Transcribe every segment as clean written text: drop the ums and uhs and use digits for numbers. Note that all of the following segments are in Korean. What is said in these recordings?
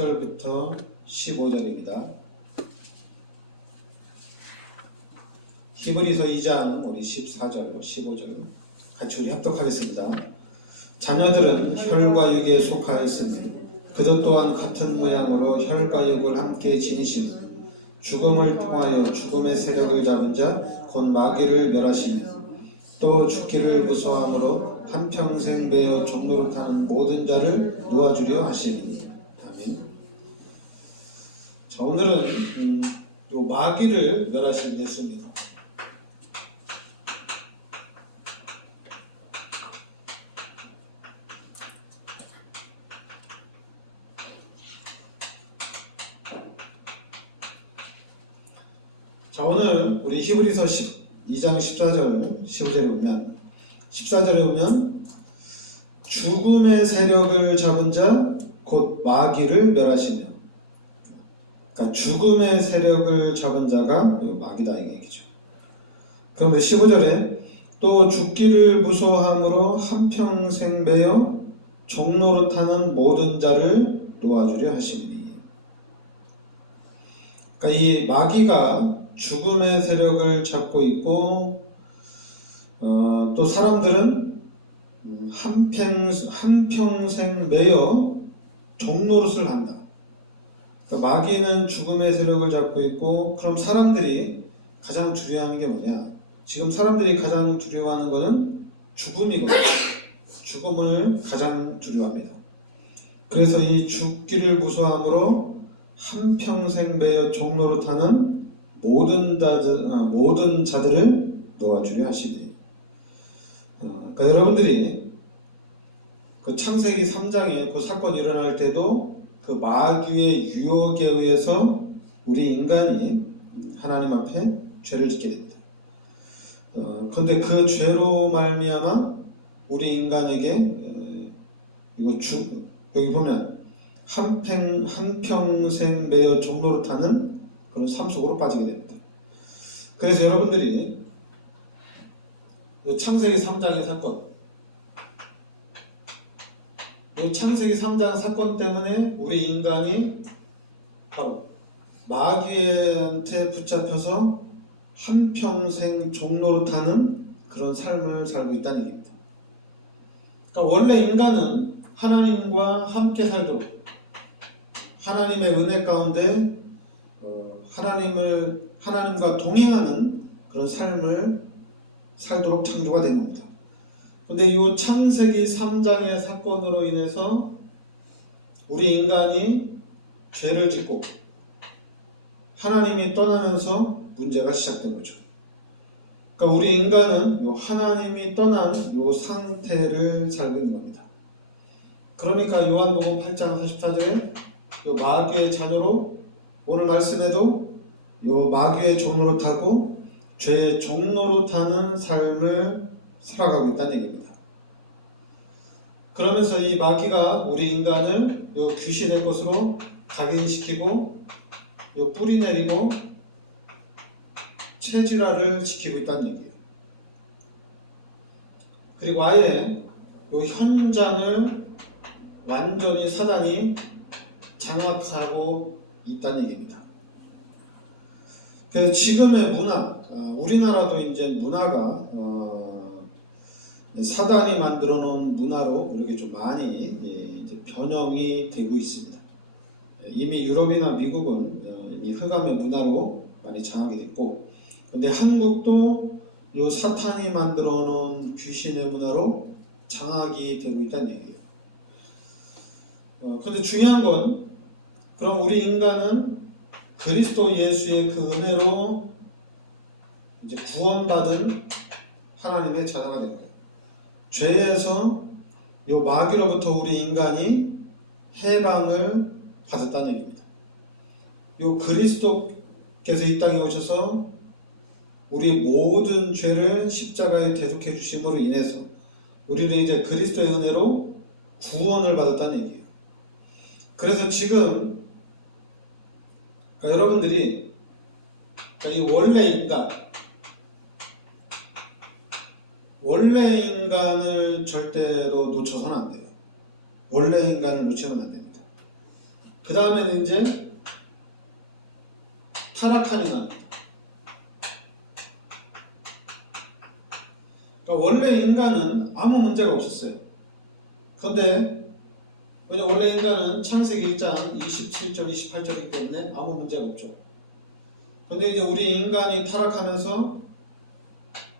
1절부터 15절입니다. 히브리서 2장 우리 14절, 15절 같이 우리 합독하겠습니다. 자녀들은 혈과 육에 속하였으니 그것 또한 같은 모양으로 혈과 육을 함께 지니시니 죽음을 통하여 죽음의 세력을 잡은 자 곧 마귀를 멸하시며 또 죽기를 무서워함으로 한평생 매어 종노릇하는 모든 자를 놓아주려 하시니. 아멘. 자, 오늘은 요 마귀를 멸하신 예수입니다. 자, 오늘 우리 히브리서 2장 14절, 15절에 보면 14절에 보면 죽음의 세력을 잡은 자 곧 마귀를 멸하시며, 그러니까 죽음의 세력을 잡은 자가 마귀다 이 얘기죠. 그런데 15절에 또 죽기를 무서워함으로 한평생 매여 종노릇하는 모든 자를 놓아주려 하시니. 그러니까 이 마귀가 죽음의 세력을 잡고 있고, 또 사람들은 한평생 매여 종노릇을 한다. 그러니까 마귀는 죽음의 세력을 잡고 있고, 그럼 사람들이 가장 두려워하는 게 뭐냐? 지금 사람들이 가장 두려워하는 것은 죽음이거든요. 죽음을 가장 두려워합니다. 그래서 이 죽기를 무서워함으로 한평생 매여 종노릇하는 모든 자들을 놓아주려 하시니. 그러니까 여러분들이 그 창세기 3장에 그 사건이 일어날 때도 그 마귀의 유혹에 의해서 우리 인간이 하나님 앞에 죄를 짓게 됩니다. 그런데 그 죄로 말미암아 우리 인간에게 여기 보면 한평생 매여 종노릇하는 그런 삶 속으로 빠지게 됩니다. 그래서 여러분들이 창세기 3장의 사건, 이 창세기 3장 사건 때문에 우리 인간이 바로 마귀한테 붙잡혀서 한평생 종노릇하는 그런 삶을 살고 있다는 얘기입니다. 그러니까 원래 인간은 하나님과 함께 살도록, 하나님의 은혜 가운데 하나님과 동행하는 그런 삶을 살도록 창조가 된 겁니다. 그런데 이 창세기 3장의 사건으로 인해서 우리 인간이 죄를 짓고 하나님이 떠나면서 문제가 시작된 거죠. 그러니까 우리 인간은 하나님이 떠난 이 상태를 살고 있는 겁니다. 그러니까 요한복음 8장 44절에 마귀의 자녀로, 오늘 말씀에도 마귀의 종노릇하고 죄의 종노릇하는 삶을 살아가고 있다는 얘기입니다. 그러면서 이 마귀가 우리 인간을 귀신의 것으로 각인시키고 뿌리내리고 체질화를 시키고 있다는 얘기예요. 그리고 아예 현장을 완전히 사단이 장악하고 있다는 얘기입니다. 그래서 지금의 문화, 우리나라도 이제 문화가 사단이 만들어 놓은 문화로 이렇게 좀 많이 이제 변형이 되고 있습니다. 이미 유럽이나 미국은 이 흑암의 문화로 많이 장악이 됐고, 그런데 한국도 이 사탄이 만들어 놓은 귀신의 문화로 장악이 되고 있다는 얘기예요. 그런데 중요한 건, 그럼 우리 인간은 그리스도 예수의 그 은혜로 이제 구원받은 하나님의 자녀가 된 거예요. 죄에서 이 마귀로부터 우리 인간이 해방을 받았다는 얘기입니다. 이 그리스도께서 이 땅에 오셔서 우리 모든 죄를 십자가에 대속해 주심으로 인해서 우리는 이제 그리스도의 은혜로 구원을 받았다는 얘기예요. 그래서 지금 여러분들이 이 원래 인간을 절대로 놓쳐서는 안 돼요. 원래 인간을 놓치면 안 됩니다. 그 다음에는 이제 타락한 인간. 그러니까 원래 인간은 아무 문제가 없었어요. 그런데 원래 인간은 창세기 1장 27절 28절이기 때문에 아무 문제가 없죠. 그런데 이제 우리 인간이 타락하면서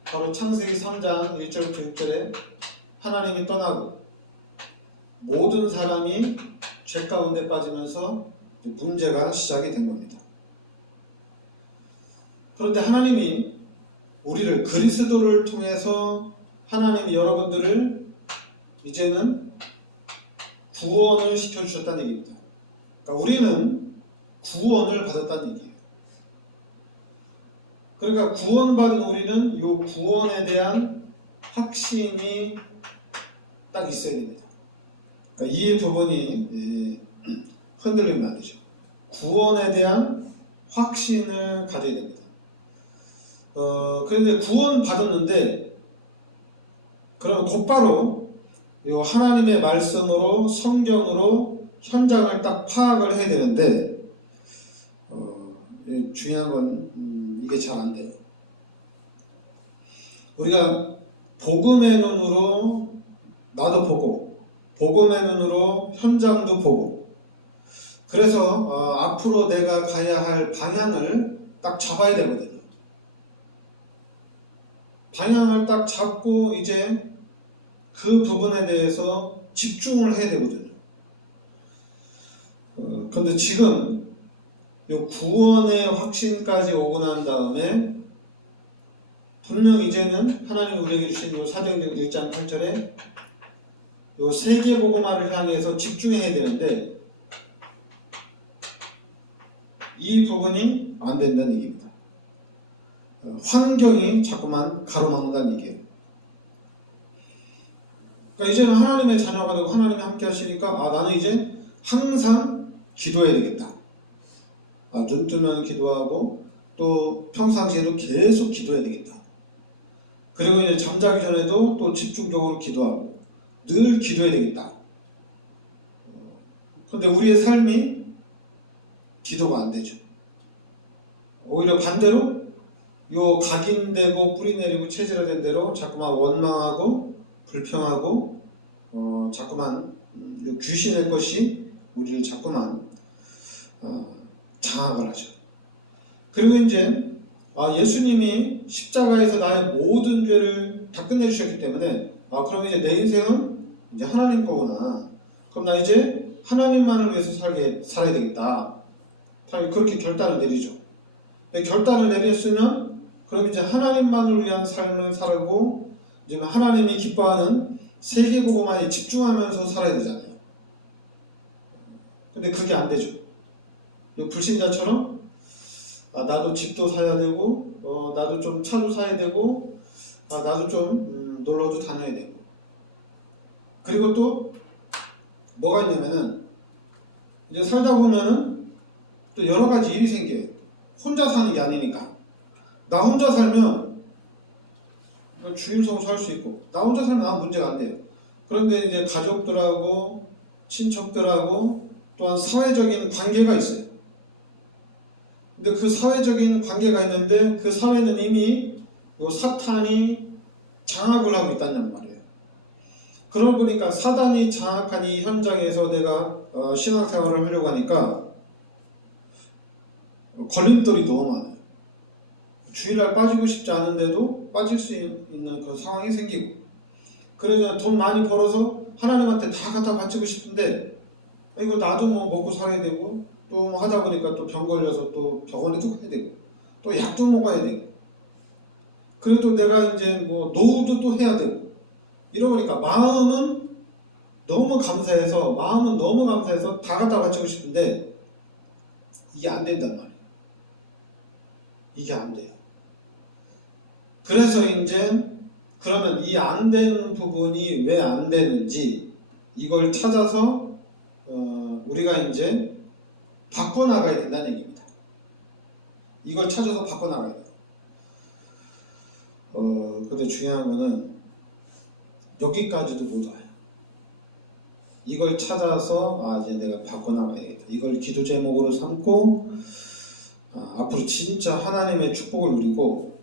바로 창세기 3장 1절부터 6절에 하나님이 떠나고 모든 사람이 죄 가운데 빠지면서 문제가 시작이 된 겁니다. 그런데 하나님이 우리를 그리스도를 통해서 하나님이 여러분들을 이제는 구원을 시켜주셨다는 얘기입니다. 그러니까 우리는 구원을 받았다는 얘기예요. 그러니까 구원받은 우리는 이 구원에 대한 확신이 딱 있어야 됩니다. 그러니까 이 부분이 흔들리면 안 되죠. 구원에 대한 확신을 가져야 됩니다. 그런데 구원 받았는데 그럼 곧바로 이 하나님의 말씀으로 성경으로 현장을 딱 파악을 해야 되는데 중요한 건 이게 잘 안 돼요. 우리가 복음의 눈으로 나도 보고 복음의 눈으로 현장도 보고 그래서 앞으로 내가 가야 할 방향을 딱 잡아야 되거든요. 방향을 딱 잡고 이제 그 부분에 대해서 집중을 해야 되거든요. 그런데 지금 이 구원의 확신까지 오고 난 다음에 분명 이제는 하나님이 우리에게 주신 이 사도행전 1장 8절에 이 세계복음화를 향해서 집중해야 되는데 이 부분이 안 된다는 얘기입니다. 환경이 자꾸만 가로막는다는 얘기예요. 그러니까 이제는 하나님의 자녀가 되고 하나님이 함께 하시니까 나는 이제 항상 기도해야 되겠다. 눈 뜨면 기도하고 또 평상시에도 계속 기도해야 되겠다. 그리고 이제 잠자기 전에도 또 집중적으로 기도하고 늘 기도해야 되겠다. 그런데 우리의 삶이 기도가 안 되죠. 오히려 반대로 요 각인되고 뿌리 내리고 체질화된 대로 자꾸만 원망하고 불평하고 자꾸만 귀신의 것이 우리를 자꾸만 장악을 하죠. 그리고 이제 예수님이 십자가에서 나의 모든 죄를 다 끝내주셨기 때문에 그럼 이제 내 인생은 이제 하나님 거구나. 그럼 나 이제 하나님만을 위해서 살아야 되겠다. 그렇게 결단을 내리죠. 결단을 내렸으면 그럼 이제 하나님만을 위한 삶을 살고 이제 하나님이 기뻐하는 세계복음화에 집중하면서 살아야 되잖아요. 근데 그게 안 되죠. 불신자처럼 나도 집도 사야 되고 나도 좀 차도 사야 되고 나도 좀 놀러도 다녀야 되고 그리고 또 뭐가 있냐면은 이제 살다 보면은 또 여러 가지 일이 생겨요. 혼자 사는 게 아니니까 나 혼자 살면 주임성을 살 수 있고 나 혼자 살면 아무 문제가 안 돼요. 그런데 이제 가족들하고 친척들하고 또한 사회적인 관계가 있어요. 근데 그 사회적인 관계가 있는데 그 사회는 이미 사탄이 장악을 하고 있다는 말이에요. 그러고 보니까 사단이 장악한 이 현장에서 내가 신앙생활을 하려고 하니까 걸림돌이 너무 많아요. 주일날 빠지고 싶지 않은데도 빠질 수 있는 그 상황이 생기고 그래서 돈 많이 벌어서 하나님한테 다 갖다 바치고 싶은데 이거 나도 먹고 살아야 되고 또 하다 보니까 또 병 걸려서 또 병원에도 가야 되고 또 약도 먹어야 되고 그래도 내가 이제 노후도 또 해야 되고 이러니까 마음은 너무 감사해서 다 갖다 바치고 싶은데 이게 안 된단 말이에요. 이게 안 돼요. 그래서 이제 그러면 이 안 되는 부분이 왜 안 되는지 이걸 찾아서 우리가 이제 바꿔나가야 된다는 얘기입니다. 이걸 찾아서 바꿔나가야 돼요. 근데 중요한 거는 여기까지도 못 와요. 이걸 찾아서 이제 내가 바꿔나가야겠다. 이걸 기도 제목으로 삼고 앞으로 진짜 하나님의 축복을 누리고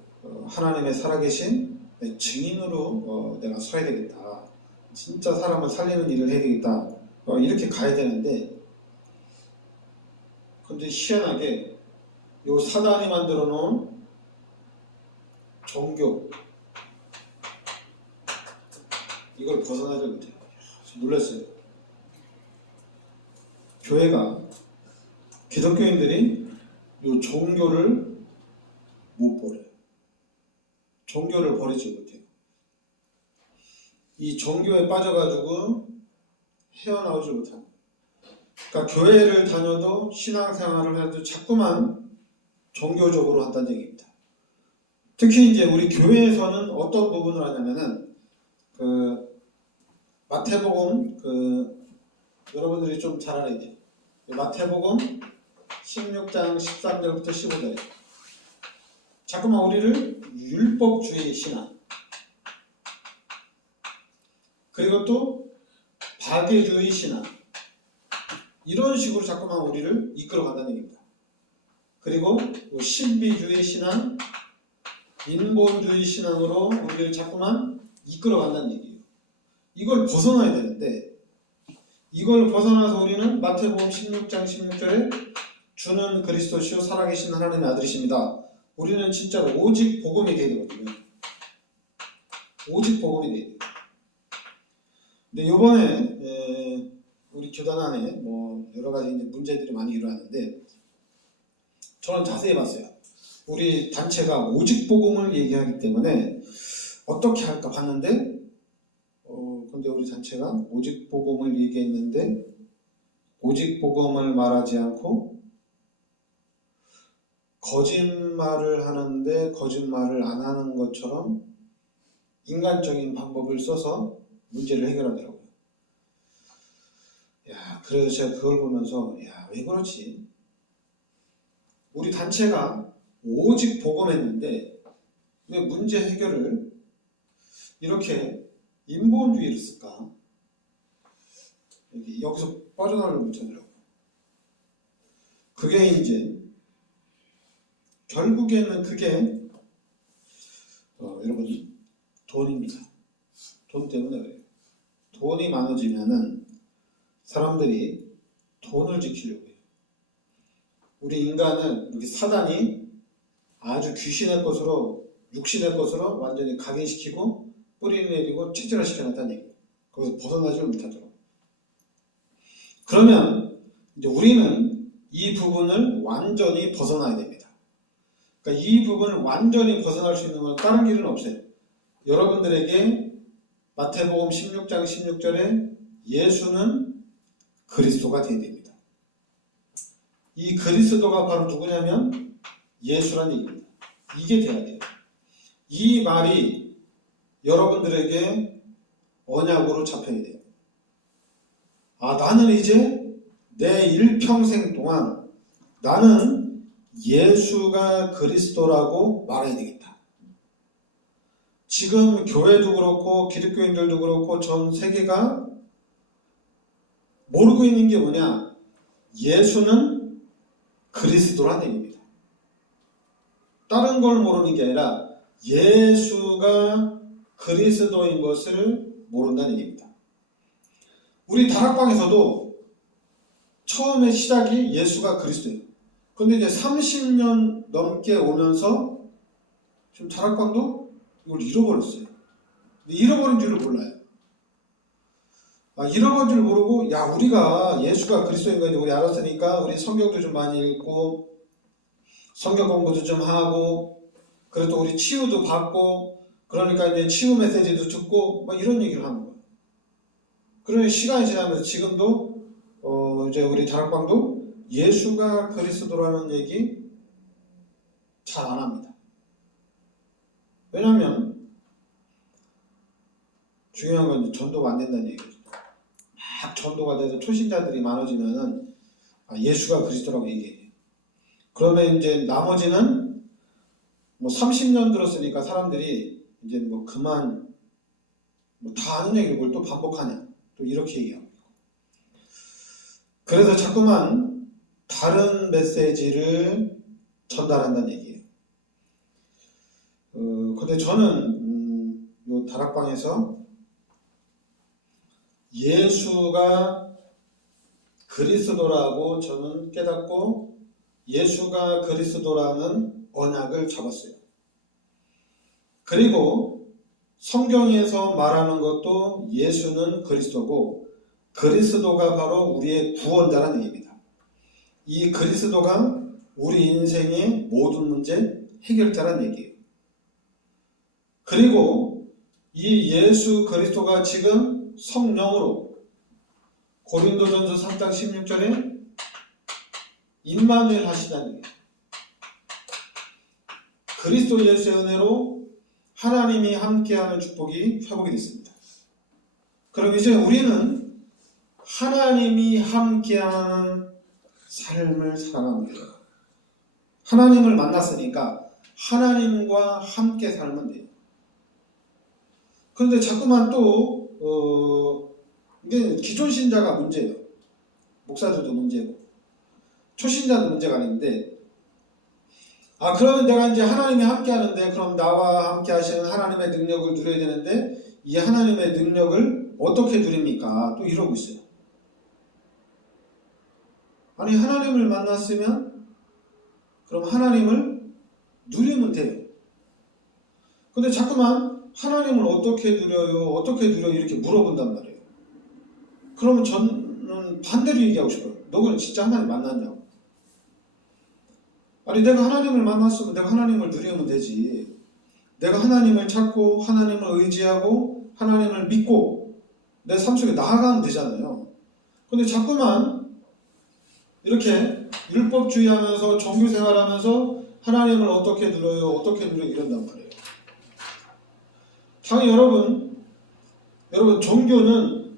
하나님의 살아계신 증인으로 내가 서야 되겠다. 진짜 사람을 살리는 일을 해야 되겠다. 이렇게 가야 되는데, 근데 희한하게 요 사단이 만들어 놓은 종교, 이걸 벗어나지 못해요. 놀랐어요. 교회가, 기독교인들이 요 종교를 못 버려요. 종교를 버리지 못해요. 이 종교에 빠져가지고 헤어나오지 못하는. 그러니까 교회를 다녀도 신앙생활을 해도 자꾸만 종교적으로 한다는 얘기입니다. 특히 이제 우리 교회에서는 어떤 부분을 하냐면은 마태복음 여러분들이 좀 잘 알아야 돼요. 마태복음 16장 13절부터 15절에 자꾸만 우리를 율법주의 신앙, 그리고 또 박애주의 신앙, 이런 식으로 자꾸만 우리를 이끌어 간다는 얘기입니다. 그리고 신비주의 신앙, 인본주의 신앙으로 우리를 자꾸만 이끌어 간다는 얘기예요. 이걸 벗어나야 되는데, 이걸 벗어나서 우리는 마태복음 16장 16절에 주는 그리스도시요 살아계신 하나님의 아들이십니다. 우리는 진짜로 오직 복음이 돼야 되거든요. 오직 복음이 돼야 돼요. 근데 요번에 우리 교단 안에 여러 가지 이제 문제들이 많이 일어났는데, 저는 자세히 봤어요. 우리 단체가 오직 복음을 얘기하기 때문에 어떻게 할까 봤는데, 근데 우리 단체가 오직 복음을 얘기했는데 오직 복음을 말하지 않고 거짓말을 하는데 거짓말을 안 하는 것처럼 인간적인 방법을 써서 문제를 해결하더라고요. 그래서 제가 그걸 보면서 왜 그렇지? 우리 단체가 오직 복음했는데 왜 문제 해결을 이렇게 인본주의를 쓸까? 여기서 빠져나오지 못하더라고요. 그게 이제 결국에는 그게 여러분 돈입니다. 돈 때문에 그래요. 돈이 많아지면은 사람들이 돈을 지키려고 해요. 우리 인간은 이렇게 사단이 아주 귀신의 것으로, 육신의 것으로 완전히 각인시키고 뿌리 내리고 체질화 시켜놨다는 얘기예요. 거기서 벗어나지를 못하더라고요. 그러면 이제 우리는 이 부분을 완전히 벗어나야 됩니다. 그러니까 이 부분을 완전히 벗어날 수 있는 건 다른 길은 없어요. 여러분들에게 마태복음 16장 16절에 예수는 그리스도가 되어야 됩니다. 이 그리스도가 바로 누구냐면 예수라는 얘기입니다. 이게 돼야 돼요. 이 말이 여러분들에게 언약으로 잡혀야 돼요. 나는 이제 내 일평생 동안 나는 예수가 그리스도라고 말해야 되겠다. 지금 교회도 그렇고 기독교인들도 그렇고 전 세계가 모르고 있는 게 뭐냐? 예수는 그리스도라는 얘기입니다. 다른 걸 모르는 게 아니라 예수가 그리스도인 것을 모른다는 얘기입니다. 우리 다락방에서도 처음에 시작이 예수가 그리스도예요. 근데 이제 30년 넘게 오면서 지금 다락방도 이걸 잃어버렸어요. 잃어버린 줄을 몰라요. 잃어버린 줄 모르고 우리가 예수가 그리스도인 거 이제 우리 알았으니까 우리 성경도 좀 많이 읽고 성경 공부도 좀 하고 그리고 또 우리 치유도 받고 그러니까 이제 치유 메시지도 듣고 이런 얘기를 하는 거예요. 그러니 시간이 지나면서 지금도 이제 우리 다락방도 예수가 그리스도라는 얘기 잘 안 합니다. 왜냐하면 중요한 건 전도가 안 된다는 얘기죠. 막 전도가 돼서 초신자들이 많아지면은 예수가 그리스도라고 얘기해요. 그러면 이제 나머지는 30년 들었으니까 사람들이 이제 그만 다 아는 얘기를 뭘 또 반복하냐 또 이렇게 얘기하고 그래서 자꾸만 다른 메시지를 전달한다는 얘기예요. 근데 저는 요 다락방에서 예수가 그리스도라고 저는 깨닫고 예수가 그리스도라는 언약을 잡았어요. 그리고 성경에서 말하는 것도 예수는 그리스도고 그리스도가 바로 우리의 구원자라는 얘기입니다. 이 그리스도가 우리 인생의 모든 문제 해결자라는 얘기예요. 그리고 이 예수 그리스도가 지금 성령으로 고린도전서 3장 16절에 임마누엘 하시다는 얘기예요. 그리스도 예수의 은혜로 하나님이 함께하는 축복이 회복이 됐습니다. 그럼 이제 우리는 하나님이 함께하는 삶을 살아가면 돼요. 하나님을 만났으니까 하나님과 함께 살면 돼요. 그런데 자꾸만 또 이게 기존 신자가 문제예요. 목사들도 문제고 초신자도 문제가 아닌데 그러면 내가 이제 하나님이 함께 하는데 그럼 나와 함께 하시는 하나님의 능력을 누려야 되는데 이 하나님의 능력을 어떻게 누립니까? 또 이러고 있어요. 아니 하나님을 만났으면 그럼 하나님을 누리면 돼요. 근데 자꾸만 하나님을 어떻게 누려요? 어떻게 누려요? 이렇게 물어본단 말이에요. 그러면 저는 반대로 얘기하고 싶어요. 너는 진짜 하나님 만났냐고. 아니 내가 하나님을 만났으면 내가 하나님을 누리면 되지. 내가 하나님을 찾고 하나님을 의지하고 하나님을 믿고 내 삶 속에 나아가면 되잖아요. 근데 자꾸만 이렇게 율법주의하면서 종교생활하면서 하나님을 어떻게 누려요? 어떻게 누려요? 이런단 말이에요. 당연히 여러분 종교는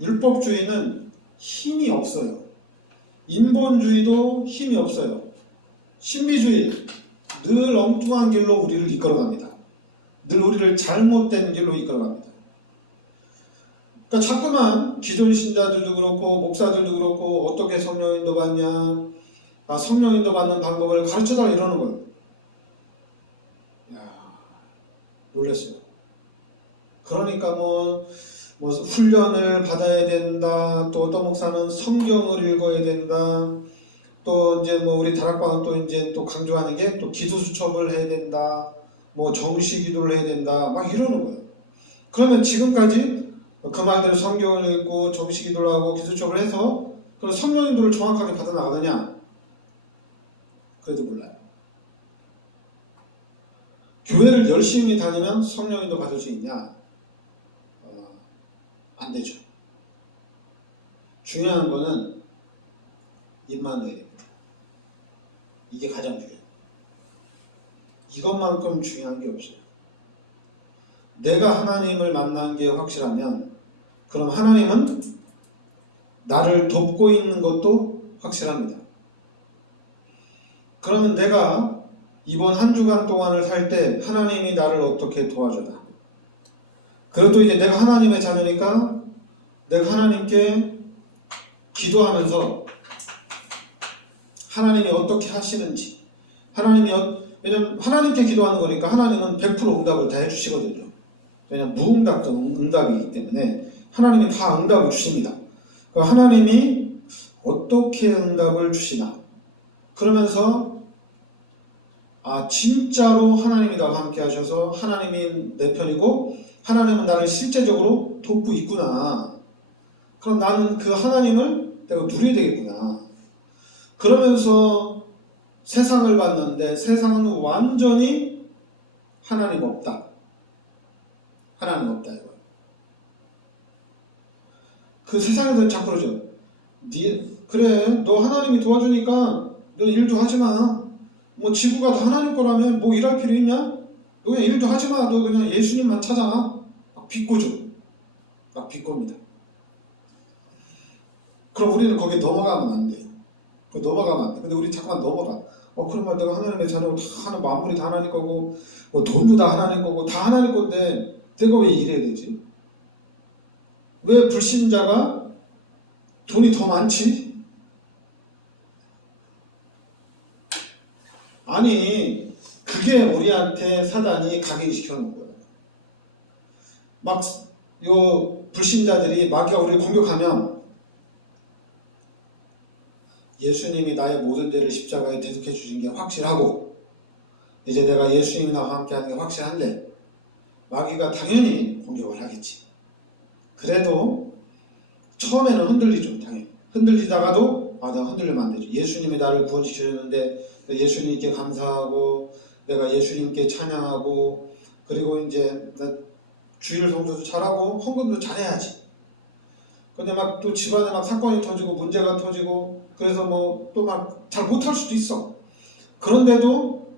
율법주의는 힘이 없어요. 인본주의도 힘이 없어요. 신비주의 늘 엉뚱한 길로 우리를 이끌어갑니다. 늘 우리를 잘못된 길로 이끌어갑니다. 그러니까 자꾸만 기존 신자들도 그렇고 목사들도 그렇고 어떻게 성령인도 받냐, 성령인도 받는 방법을 가르쳐달라 이러는 거예요. 놀랐어요. 그러니까 뭐 훈련을 받아야 된다. 또 어떤 목사는 성경을 읽어야 된다. 또 이제 우리 다락방은 또 이제 또 강조하는 게 또 기도 수첩을 해야 된다. 정시 기도를 해야 된다. 막 이러는 거예요. 그러면 지금까지 그 말대로 성경을 읽고 정시 기도를 하고 기도 수첩을 해서 그런 성령 인도를 정확하게 받아 나가느냐? 그래도 몰라요. 교회를 열심히 다니면 성령 인도 받을 수 있냐? 안 되죠. 중요한 거는 임마누엘입니다. 이게 가장 중요해요. 이것만큼 중요한 게 없어요. 내가 하나님을 만난 게 확실하면 그럼 하나님은 나를 돕고 있는 것도 확실합니다. 그러면 내가 이번 한 주간 동안을 살 때 하나님이 나를 어떻게 도와주나. 그리고 또 이제 내가 하나님의 자녀니까 내가 하나님께 기도하면서 하나님이 어떻게 하시는지 왜냐면 하나님께 기도하는 거니까 하나님은 100% 응답을 다 해주시거든요. 왜냐면 무응답도 응답이기 때문에 하나님이 다 응답을 주십니다. 하나님이 어떻게 응답을 주시나 그러면서 진짜로 하나님이 나와 함께 하셔서 하나님이 내 편이고 하나님은 나를 실제적으로 돕고 있구나. 그럼 나는 그 하나님을 내가 누려야 되겠구나. 그러면서 세상을 봤는데 세상은 완전히 하나님 없다. 하나님 없다 이거. 그 세상에서 자꾸 그러죠. 그래 너 하나님이 도와주니까 너 일도 하지마. 지구가 다 하나님 거라면 일할 필요 있냐? 너 그냥 일도 하지마. 너 그냥 예수님만 찾아. 막 비꼬죠. 막 비꼬입니다. 그럼 우리는 거기에 넘어가면 안 돼요. 넘어가면 안 돼. 근데 우리 자꾸만 넘어가. 그러면 내가 하나님의 자녀고 다 하는 만물이 다 하나님 거고 돈도 다 하나님 거고 다 하나님 건데 내가 왜 이래야 되지? 왜 불신자가 돈이 더 많지? 아니, 그게 우리한테 사단이 각인시켜 놓은 거예요. 막, 요 불신자들이 마귀가 우리를 공격하면 예수님이 나의 모든 죄를 십자가에 대속해 주신 게 확실하고, 이제 내가 예수님이 나와 함께 하는 게 확실한데, 마귀가 당연히 공격을 하겠지. 그래도 처음에는 흔들리죠, 당연히. 흔들리다가도, 내가 흔들리면 안 되죠. 예수님이 나를 구원시켜줬는데, 예수님께 감사하고, 내가 예수님께 찬양하고, 그리고 이제 주일 성수도 잘하고, 헌금도 잘해야지. 근데 막 또 집안에 막 사건이 터지고, 문제가 터지고, 그래서 뭐 또 막 잘 못할 수도 있어. 그런데도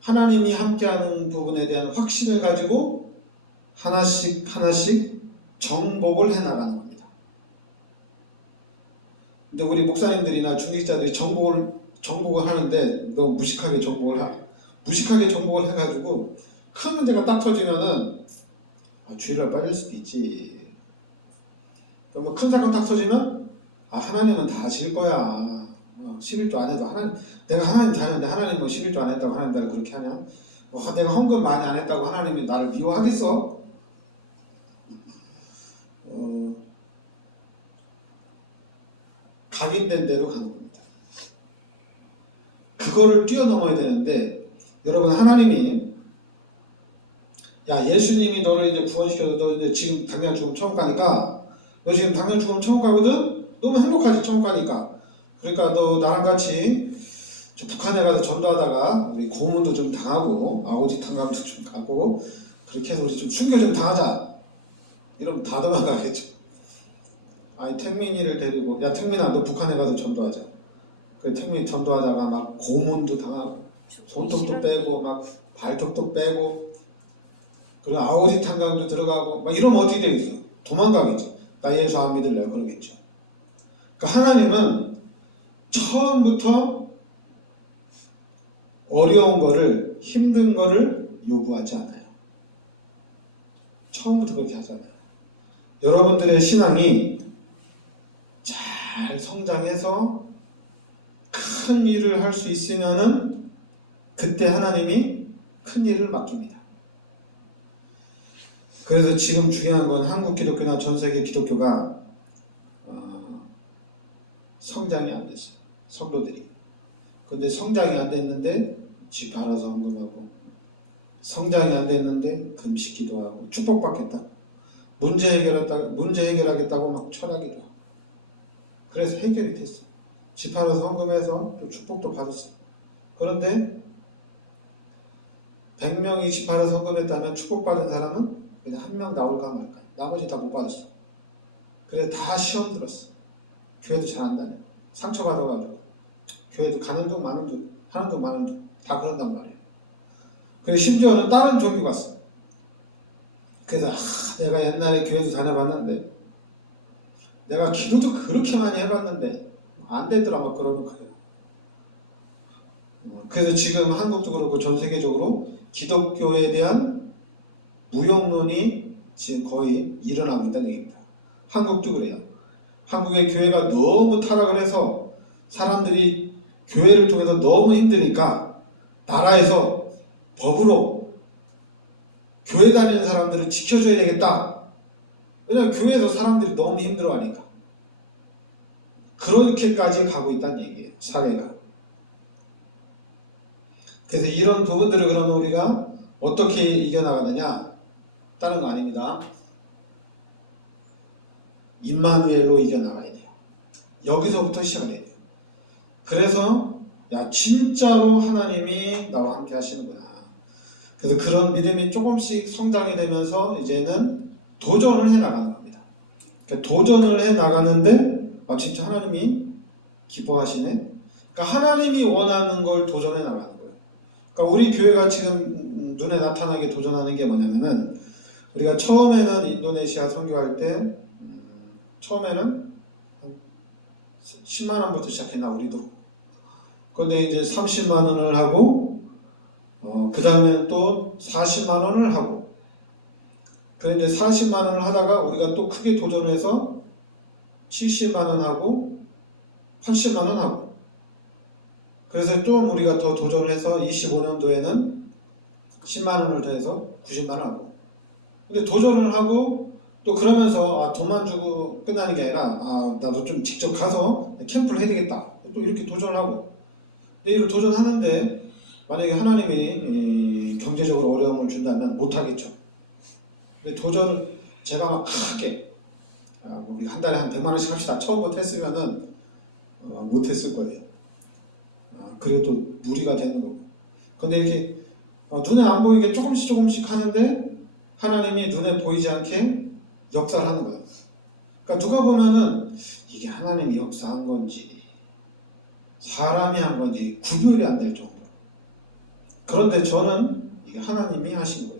하나님이 함께하는 부분에 대한 확신을 가지고 하나씩 정복을 해나가는 겁니다. 근데 우리 목사님들이나 중직자들이 정복을 하는데 너무 무식하게 정복을 해가지고 큰 문제가 딱 터지면은 주일날 빠질 수도 있지. 뭐 큰 사건 딱 터지면 하나님은 다 아실 거야. 11조 안 해도 내가 하나님 자녀인데 하나님 뭐 11조 안 했다고 하나님 나를 그렇게 하냐? 내가 헌금 많이 안 했다고 하나님이 나를 미워하겠어? 각인된 대로 가는 겁니다. 그거를 뛰어넘어야 되는데 여러분 하나님이 예수님이 너를 이제 구원시켜서 너 이제 지금 당장 죽으면 천국 가니까 너 지금 당장 죽으면 천국 가거든? 너무 행복하지 천국 가니까. 그러니까 너 나랑 같이 북한에 가서 전도하다가 우리 고문도 좀 당하고 아오지 탕감도 좀 가고 그렇게 해서 우리 좀 순교 좀 당하자. 이러면 다 도망가겠죠. 택민이를 데리고 택민아 너 북한에 가서 전도하자. 그 택민이 전도하다가 막 고문도 당하고 손톱도 빼고 막 발톱도 빼고 그리고 아오지 탕감도 들어가고 막 이러면 어떻게 되겠어? 도망가겠죠. 나 예수 안 믿을래요 그러겠죠. 그러니까 하나님은 처음부터 어려운 거를 힘든 거를 요구하지 않아요. 처음부터 그렇게 하잖아요. 여러분들의 신앙이 잘 성장해서 큰 일을 할 수 있으면은 그때 하나님이 큰 일을 맡깁니다. 그래서 지금 중요한 건 한국 기독교나 전 세계 기독교가 성장이 안 됐어요. 성도들이. 근데 성장이 안 됐는데 집 알아서 헌금하고 성장이 안 됐는데 금식 기도하고 축복받겠다. 문제 해결하겠다고 막 철학기도 하고 그래서 해결이 됐어. 집 알아서 헌금해서 또 축복도 받았어. 그런데 100명이 집 알아서 헌금했다면 축복받은 사람은 그냥 한 명 나올까 말까. 나머지 다 못 받았어. 그래서 다 시험 들었어. 교회도 잘 안 다녀. 상처받아가지고 교회도 가는 중 마는 중 하는 중 마는 중 다 그런단 말이에요. 그래서 심지어는 다른 종교 갔어. 그래서 내가 옛날에 교회도 다녀봤는데 내가 기도도 그렇게 많이 해봤는데 안 되더라 막 그러는 거예요. 그래서 지금 한국도 그렇고 전 세계적으로 기독교에 대한 무용론이 지금 거의 일어나고 있다는 얘기입니다. 한국도 그래요. 한국의 교회가 너무 타락을 해서 사람들이 교회를 통해서 너무 힘드니까 나라에서 법으로 교회 다니는 사람들을 지켜줘야 되겠다. 왜냐하면 교회에서 사람들이 너무 힘들어하니까. 그렇게까지 가고 있다는 얘기예요. 사회가. 그래서 이런 부분들을 그러면 우리가 어떻게 이겨나가느냐? 다른 거 아닙니다. 임마누엘로 이겨나가야 돼요. 여기서부터 시작을 해야 돼요. 그래서 진짜로 하나님이 나와 함께 하시는구나. 그래서 그런 믿음이 조금씩 성장이 되면서 이제는 도전을 해 나가는 겁니다. 그러니까 도전을 해 나가는데 진짜 하나님이 기뻐하시네. 그러니까 하나님이 원하는 걸 도전해 나가는 거예요. 그러니까 우리 교회가 지금 눈에 나타나게 도전하는 게 뭐냐면은 우리가 처음에는 인도네시아 선교할 때 처음에는 10만 원부터 시작했나 우리도. 그런데 이제 30만 원을 하고 그 다음에 또 40만 원을 하고 그 그런데 40만 원을 하다가 우리가 또 크게 도전을 해서 70만 원 하고 80만 원 하고, 그래서 좀 우리가 더 도전을 해서 25년도에는 10만 원을 더해서 90만 원 하고, 근데 도전을 하고 또 그러면서 돈만 주고 끝나는 게 아니라 나도 좀 직접 가서 캠프를 해야 되겠다, 또 이렇게 도전을 하고. 근데 이걸 도전하는데 만약에 하나님이 경제적으로 어려움을 준다면 못하겠죠. 근데 도전을 제가 막 크게 우리 한 달에 한 100만 원씩 합시다 처음부터 했으면은 못했을 거예요. 그래도 무리가 되는 거고. 근데 이렇게 눈에 안 보이게 조금씩 하는데 하나님이 눈에 보이지 않게 역사를 하는 거예요. 그러니까 누가 보면은 이게 하나님이 역사한 건지 사람이 한 건지 구별이 안 될 정도로. 그런데 저는 이게 하나님이 하신 거예요.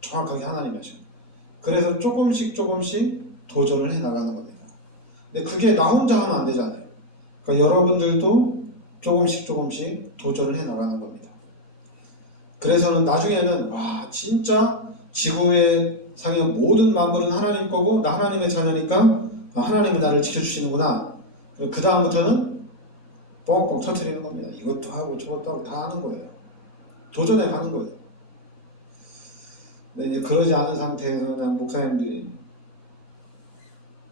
정확하게 하나님이 하신 거예요. 그래서 조금씩 도전을 해 나가는 겁니다. 근데 그게 나 혼자 하면 안 되잖아요. 그러니까 여러분들도 조금씩 도전을 해 나가는 겁니다. 그래서는 나중에는 진짜 지구의 상의 모든 만물은 하나님 거고 나 하나님의 자녀니까 하나님이 나를 지켜주시는구나. 그 다음부터는 뻥뻥 터뜨리는 겁니다. 이것도 하고 저것도 하고 다 하는 거예요. 도전해 가는 거예요. 근데 이제 그러지 않은 상태에서는 목사님들이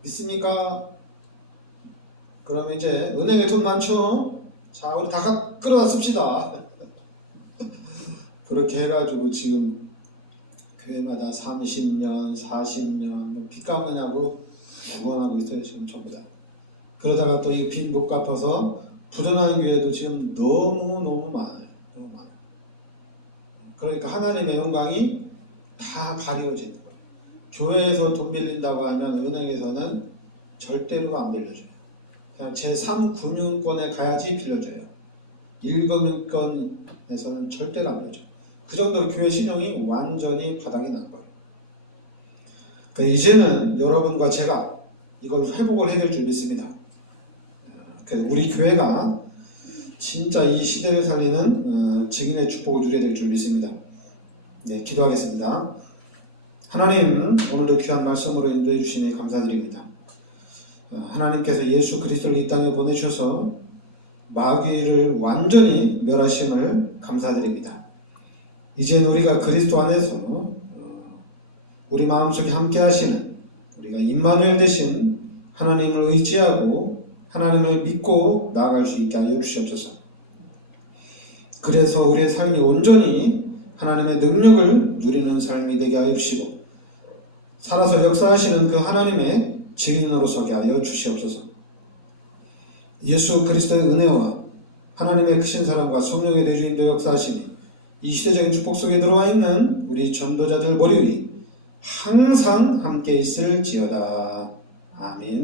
믿습니까? 그러면 이제 은행에 돈 많죠? 자, 우리 다 끌어다 씁시다. 그렇게 해가지고 지금 교회마다 30년, 40년 빚 갚느냐고 구원하고 있어요. 지금 전부 다. 그러다가 또 이 빚 못 갚아서 부도나는 교회도 지금 너무 많아요. 너무 많아요. 그러니까 하나님의 영광이 다 가려지는 거예요. 교회에서 돈 빌린다고 하면 은행에서는 절대로 안 빌려줘요. 그냥 제3금융권에 가야지 빌려줘요. 1금융권에서는 절대로 안 빌려줘요. 그 정도로 교회 신용이 완전히 바닥이 난 거예요. 그러니까 이제는 여러분과 제가 이걸 회복을 해야 될 줄 믿습니다. 그래서 우리 교회가 진짜 이 시대를 살리는 증인의 축복을 누려야 될 줄 믿습니다. 네, 기도하겠습니다. 하나님, 오늘도 귀한 말씀으로 인도해 주시니 감사드립니다. 하나님께서 예수 그리스도를 이 땅에 보내셔서 마귀를 완전히 멸하심을 감사드립니다. 이제는 우리가 그리스도 안에서 우리 마음속에 함께 하시는 우리가 임마누엘 되신 하나님을 의지하고 하나님을 믿고 나아갈 수 있게 하여 주시옵소서. 그래서 우리의 삶이 온전히 하나님의 능력을 누리는 삶이 되게 하여 주시고 살아서 역사하시는 그 하나님의 증인으로 서게 하여 주시옵소서. 예수 그리스도의 은혜와 하나님의 크신 사랑과 성령의 내주인도 역사하시니 이 시대적인 축복 속에 들어와 있는 우리 전도자들 머리 위 항상 함께 있을지어다. 아멘.